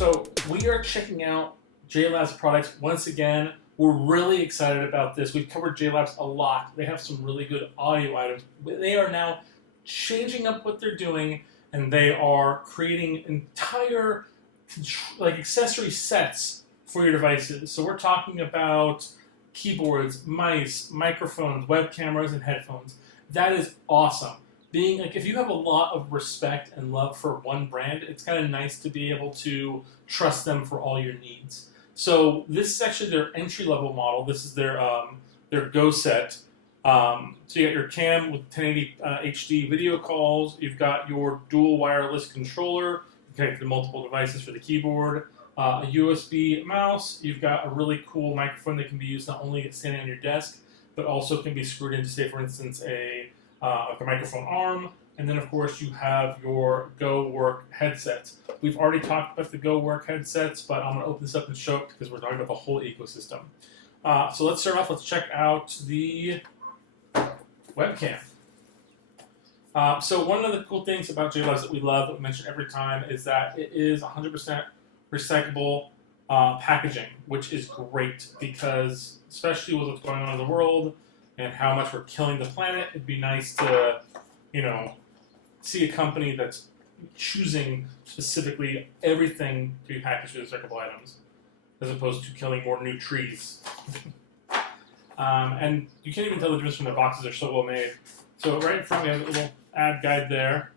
So we are checking out JLab's products once again. We're really excited about this. We've covered JLabs a lot. They have some really good audio items. They are now changing up what they're doing, and they are creating entire accessory sets for your devices. So we're talking about keyboards, mice, microphones, web cameras, and headphones. That is awesome. Being if you have a lot of respect and love for one brand, it's kind of nice to be able to trust them for all your needs. So this is actually their entry-level model. This is their Go set. So you got your cam with 1080 HD video calls. You've got your dual wireless controller. You connect to multiple devices for the keyboard. A USB mouse. You've got a really cool microphone that can be used not only standing on your desk, but also can be screwed into, say, for instance, a microphone arm. And then, of course, you have your Go Work headsets. We've already talked about the Go Work headsets, but I'm going to open this up and show it because we're talking about the whole ecosystem. So let's start off. Let's check out the webcam. So one of the cool things about JLabs that we love, that we mention every time, is that it is 100% recyclable packaging, which is great because, especially with what's going on in the world and how much we're killing the planet, it'd be nice to, see a company that's choosing specifically everything to be packaged with recyclable items, as opposed to killing more new trees. And you can't even tell the difference from the boxes; they're so well made. So right in front we have a little ad guide there,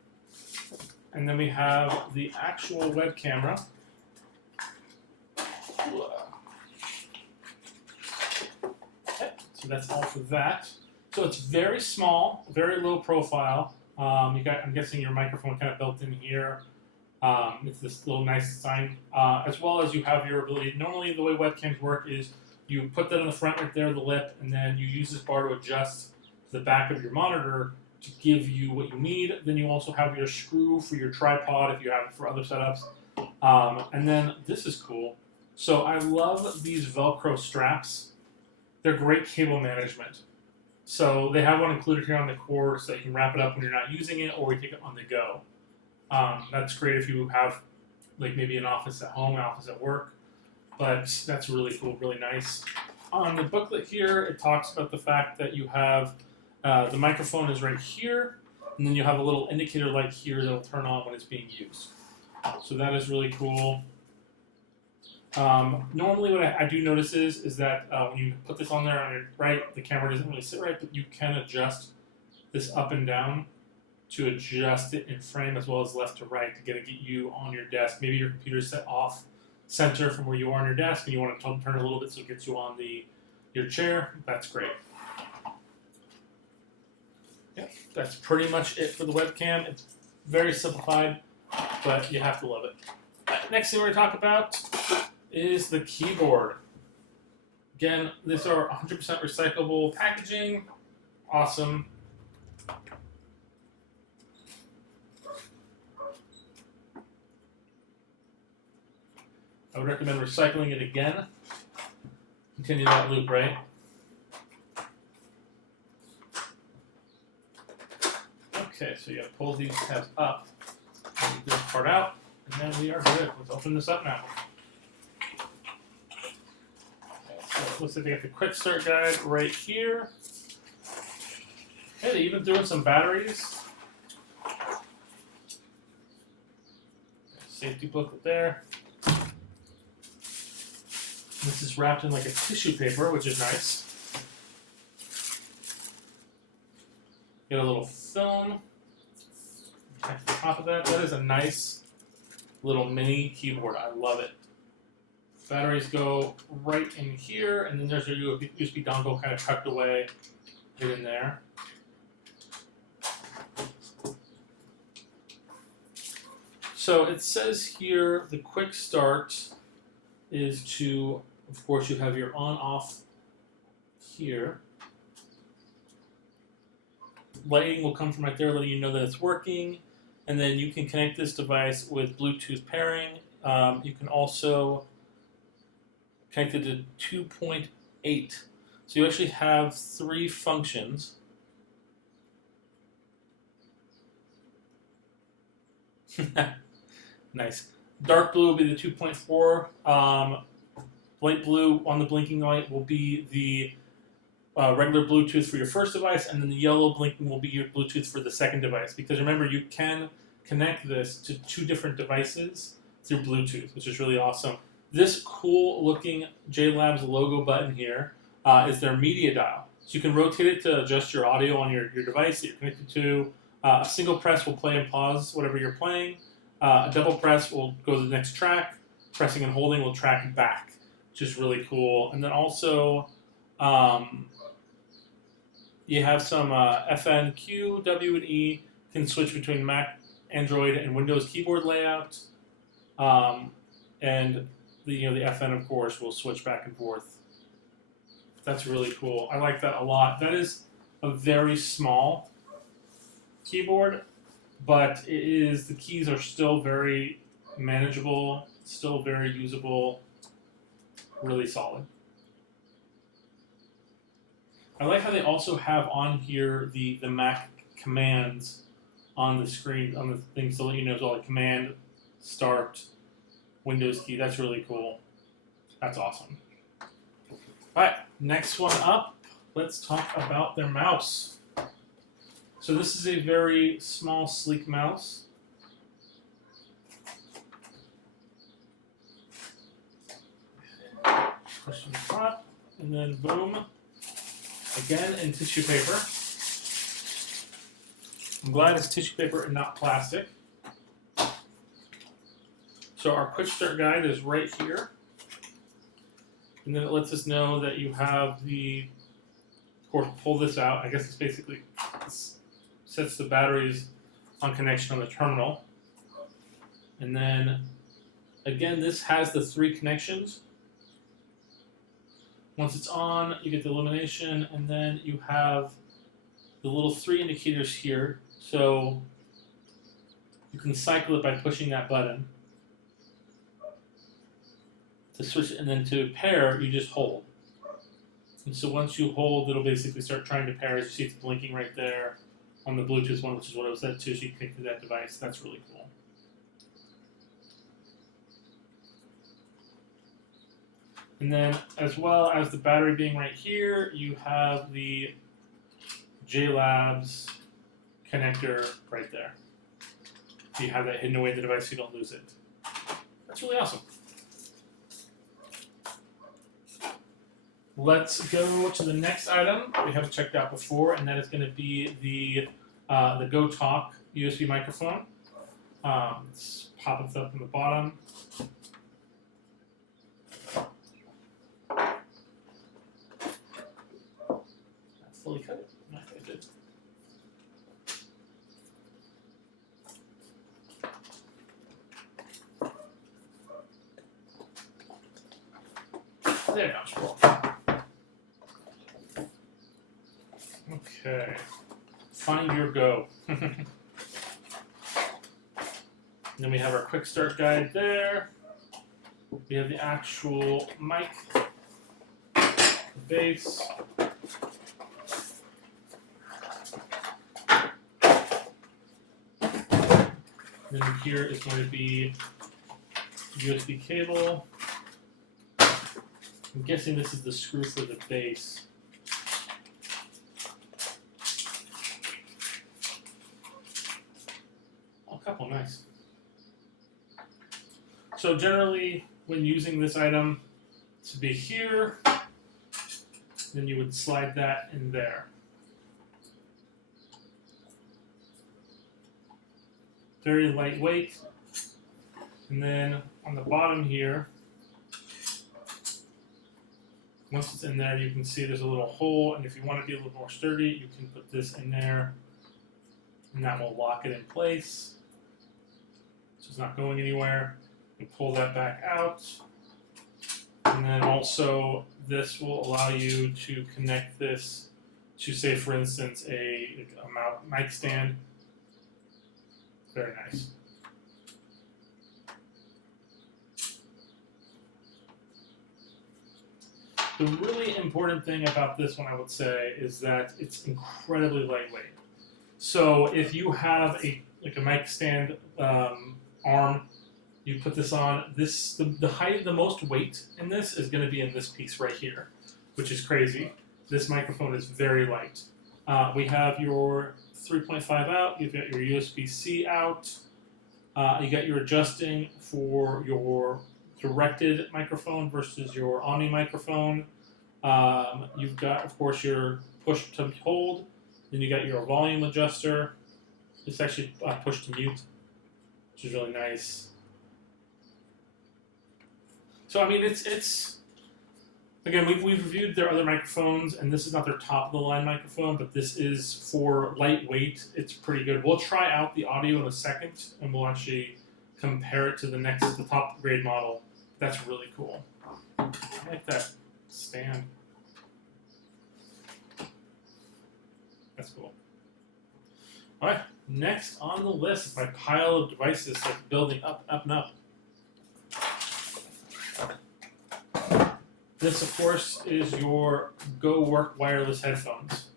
and then we have the actual web camera. So that's all for that. So it's very small, very low profile. I'm guessing your microphone kind of built in here. It's this little nice design, as well as you have your ability. Normally, the way webcams work is you put that on the front right there, the lip, and then you use this bar to adjust the back of your monitor to give you what you need. Then you also have your screw for your tripod if you have it for other setups. And then this is cool. So I love these Velcro straps. They're great cable management. So they have one included here on the cord so you can wrap it up when you're not using it or you take it on the go. That's great if you have maybe an office at home, an office at work. But that's really cool, really nice. On the booklet here, it talks about the fact that you have the microphone is right here, and then you have a little indicator light here that will turn on when it's being used. So that is really cool. Normally what I do notice is that when you put this on there on your right, the camera doesn't really sit right, but you can adjust this up and down to adjust it in frame as well as left to right to get you on your desk. Maybe your computer's set off center from where you are on your desk and you want to turn it a little bit so it gets you on your chair. That's great. Yeah, that's pretty much it for the webcam. It's very simplified, but you have to love it. Next thing we're going to talk about is the keyboard. Again, these are 100% recyclable packaging. Awesome. I would recommend recycling it again. Continue that loop, right? Okay, so you have to pull these tabs up, and this part out, and then we are good. Let's open this up now. Looks like they got the quick start guide right here. Hey, they even threw in some batteries. Safety booklet there. This is wrapped in like a tissue paper, which is nice. Get a little film. Attach the top of that. That is a nice little mini keyboard. I love it. Batteries go right in here, and then there's your USB dongle kind of tucked away right in there. So it says here the quick start is to, of course, you have your on-off here. Lighting will come from right there, letting you know that it's working, and then you can connect this device with Bluetooth pairing. You can also connected to 2.8. So you actually have 3 functions. Nice. Dark blue will be the 2.4. Light blue on the blinking light will be the regular Bluetooth for your first device, and then the yellow blinking will be your Bluetooth for the second device. Because remember, you can connect this to 2 different devices through Bluetooth, which is really awesome. This cool looking JLab's logo button here is their media dial. So you can rotate it to adjust your audio on your device that you're connected to. A single press will play and pause whatever you're playing. A double press will go to the next track. Pressing and holding will track back, which is really cool. And then also, you have some FN, Q, W, and E. You can switch between Mac, Android, and Windows keyboard layout. And the FN, of course, will switch back and forth. That's really cool. I like that a lot. That is a very small keyboard, but the keys are still very manageable, still very usable, really solid. I like how they also have on here the Mac commands on the screen, on the thing, so let you know, so like command, start, Windows key. That's really cool. That's awesome. All right, next one up, let's talk about their mouse. So this is a very small, sleek mouse. Push in the front, and then boom. Again, in tissue paper. I'm glad it's tissue paper and not plastic. So our quick start guide is right here. And then it lets us know that you have of course, pull this out. I guess it's basically, sets the batteries on connection on the terminal. And then, again, this has the 3 connections. Once it's on, you get the illumination, and then you have the little 3 indicators here. So you can cycle it by pushing that button. To switch it, and then to pair, you just hold. And so once you hold, it'll basically start trying to pair. As you see, it's blinking right there on the Bluetooth one, which is what it was set to, so you can connect to that device. That's really cool. And then, as well as the battery being right here, you have the JLab's connector right there. So you have that hidden away in the device so you don't lose it. That's really awesome. Let's go to the next item we haven't checked out before, and that is going to be the Go Talk USB microphone. Let's pop it up in the bottom. Fully cut it. No, I did. There it goes. Okay. Find your Go. Then we have our quick start guide there. We have the actual mic, the base. Then here is going to be USB cable. I'm guessing this is the screw for the base. Oh, a couple, nice. So generally, when using this item, to be here, then you would slide that in there. Very lightweight. And then on the bottom here, once it's in there, you can see there's a little hole, and if you want to be a little more sturdy, you can put this in there, and that will lock it in place. So it's not going anywhere. You pull that back out. And then also, this will allow you to connect this to, say, for instance, a mic stand. Very nice. The really important thing about this one, I would say, is that it's incredibly lightweight. So if you have a mic stand arm You put this on. The height, the most weight in this is going to be in this piece right here, which is crazy. This microphone is very light. We have your 3.5 out. You've got your USB-C out. You got your adjusting for your directed microphone versus your Omni microphone. You've got, of course, your push to hold. Then you got your volume adjuster. It's actually push to mute, which is really nice. So I mean, it's again, we've reviewed their other microphones, and this is not their top of the line microphone, but this is for lightweight. It's pretty good. We'll try out the audio in a second, and we'll actually compare it to the top grade model. That's really cool. I like that stand. That's cool. All right, next on the list is my pile of devices that's building up, and up. This, of course, is your Go Work wireless headphones.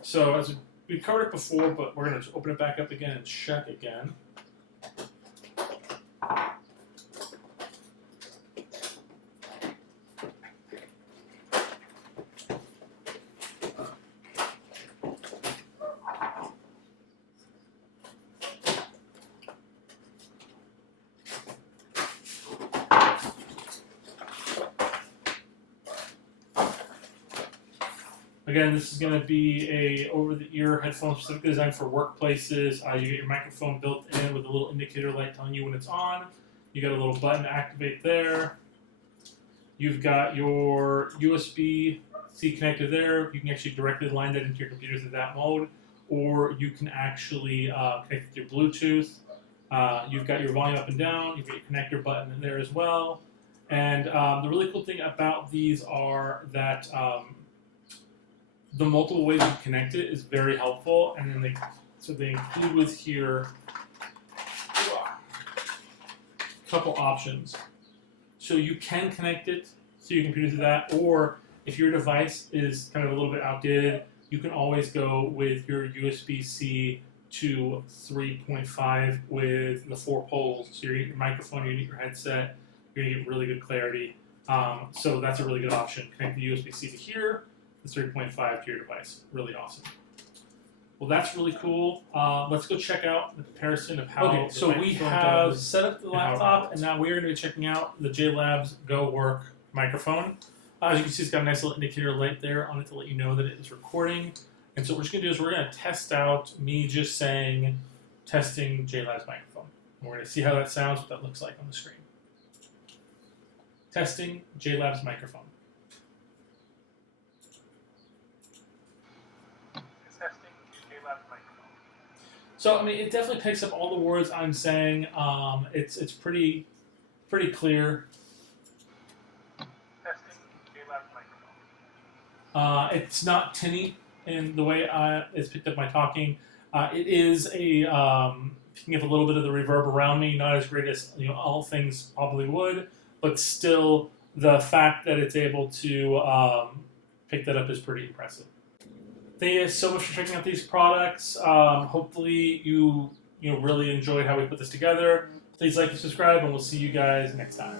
So, as we covered it before, but we're going to open it back up again and check again. Again, this is going to be a over-the-ear headphone specifically designed for workplaces. You get your microphone built in with a little indicator light telling you when it's on. You got a little button to activate there. You've got your USB-C connector there. You can actually directly line that into your computer through that mode, or you can actually connect with your Bluetooth. You've got your volume up and down. You've got your connector button in there as well. And the really cool thing about these are that the multiple ways you connect it is very helpful, and then they include with here a couple options. So you can connect it to your computer through that, or if your device is kind of a little bit outdated, you can always go with your USB-C to 3.5 with the 4 poles. So you're getting your microphone, you're getting your headset, you're going to get really good clarity. So that's a really good option. Connect the USB-C to here, the 3.5 to your device. Really awesome. Well, that's really cool. Let's go check out the comparison of how. Okay, so we have set up the laptop, and now we're going to be checking out the JLab's Go Work microphone. As you can see, it's got a nice little indicator light there on it to let you know that it is recording. And so what we're just going to do is we're going to test out me just saying, testing JLab's microphone. And we're going to see how that sounds, what that looks like on the screen. Testing JLab's microphone. So I mean, it definitely picks up all the words I'm saying. It's pretty clear. Testing JLab microphone. It's not tinny in the way it's picked up my talking. It is picking up a little bit of the reverb around me. Not as great as all things probably would, but still the fact that it's able to pick that up is pretty impressive. Thank you so much for checking out these products. Hopefully you really enjoyed how we put this together. Please like and subscribe, and we'll see you guys next time.